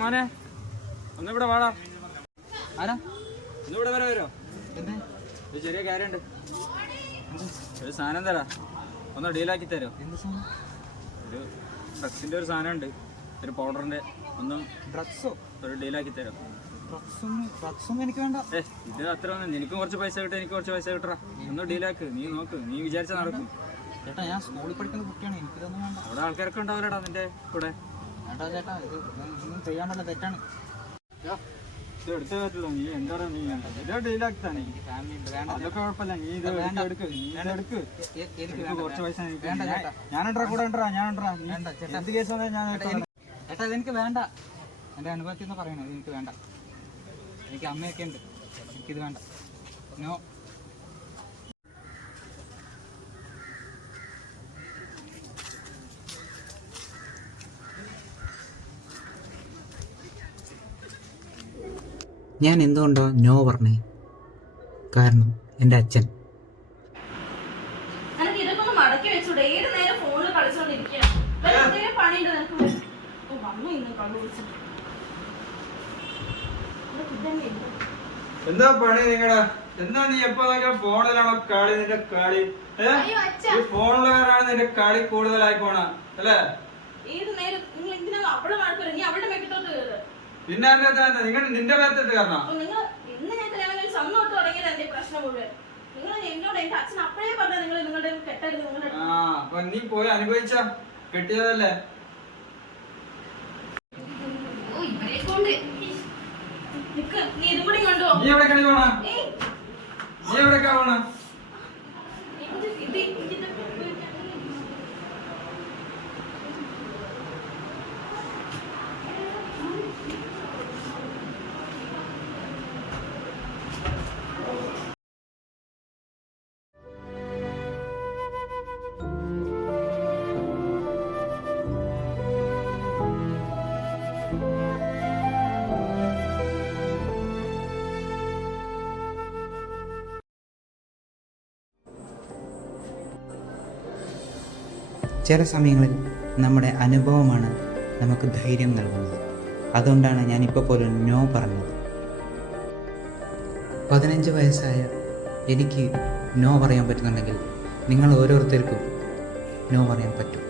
മോനെ ഒന്നിവിടെ വാടാ. ആരാ ഒന്നിവിടെ വരെ വരുമോ? ഒരു ചെറിയ കാര്യമുണ്ട്. ഒരു സാധനം തരാ, ഒന്ന് ഡീലാക്കി തരുമോ? ഒരു ഡ്രഗ്സിന്റെ ഒരു സാധനം ഉണ്ട്, ഒരു പൗഡറിന്റെ. ഒന്ന് ഡ്രഗ്സോ? ഒരു ഡീലാക്കി തരുമോ? ഡ്രഗ്സൊന്നും എനിക്ക് വേണ്ട. ഇത് അത്ര ഒന്നും, എനിക്കും കുറച്ച് പൈസ കിട്ടും, എനിക്ക് കുറച്ച് പൈസ കിട്ടറാ. ഒന്ന് ഡീലാക്ക്, നീ നോക്ക്, നീ വിചാരിച്ചാൽ നടക്കും. ചേട്ടാ ഞാൻ സ്കൂളിൽ പഠിക്കുന്ന കുട്ടിയാണ്, എനിക്കിതൊന്നും വേണ്ട. അവിടെ ആൾക്കാരൊക്കെ ഉണ്ടാവില്ലടാ നിന്റെ കൂടെ. ചേട്ടാ ചേട്ടാ ഇതൊന്നും ചെയ്യാൻ പറ്റില്ല, തെറ്റാണ്. ഇത് എടുത്തേ പറ്റുള്ളൂ. നീ എന്താണ് നീ ഇതോ ഡീലാക്കി തന്നെ. അതൊക്കെ കുഴപ്പമില്ല, നീ ഇത് എടുക്ക്, നീ ഇതെടുക്ക്. എനിക്ക് കുറച്ച് പൈസ ഞാനുണ്ടാ കൂടെ ഉണ്ടാ, ഞാനുണ്ടാ. എന്ത് കേസ് വന്നാൽ ഞാൻ ചേട്ടാ ഇതെനിക്ക് വേണ്ട. എൻ്റെ അനുഭവത്തിൽ നിന്ന് പറയണേ, ഇതെനിക്ക് വേണ്ട. എനിക്ക് അമ്മയൊക്കെ ഉണ്ട്, എനിക്കിത് വേണ്ട. നോ. ഞാൻ എന്തുകൊണ്ടോ നോ പറഞ്ഞേ? കാരണം എൻ്റെ അച്ഛൻ. എന്താ പണി നിങ്ങടെ? എന്താ നീ എപ്പോ ഫോണിലാണോ കളി? നിന്റെ കളി ഫോണിലാണ്, നിന്റെ കളി കൂടുതലായി പോണ അല്ലേ? പിന്നെ നിങ്ങൾ നിന്റെ മേത്തിട്ട് കാരണം അപ്പൊ നീ പോയി അനുഭവിച്ച കെട്ടിയതല്ലേ? നീ എവിടെ കളി പോണ? നീ എവിടേക്കാ പോണ? ചില സമയങ്ങളിൽ നമ്മുടെ അനുഭവമാണ് നമുക്ക് ധൈര്യം നൽകുന്നത്. അതുകൊണ്ടാണ് ഞാനിപ്പോൾ പോലും നോ പറഞ്ഞത്. 15 വയസ്സായ എനിക്ക് നോ പറയാൻ പറ്റുന്നുണ്ടെങ്കിൽ നിങ്ങൾ ഓരോരുത്തർക്കും നോ പറയാൻ പറ്റും.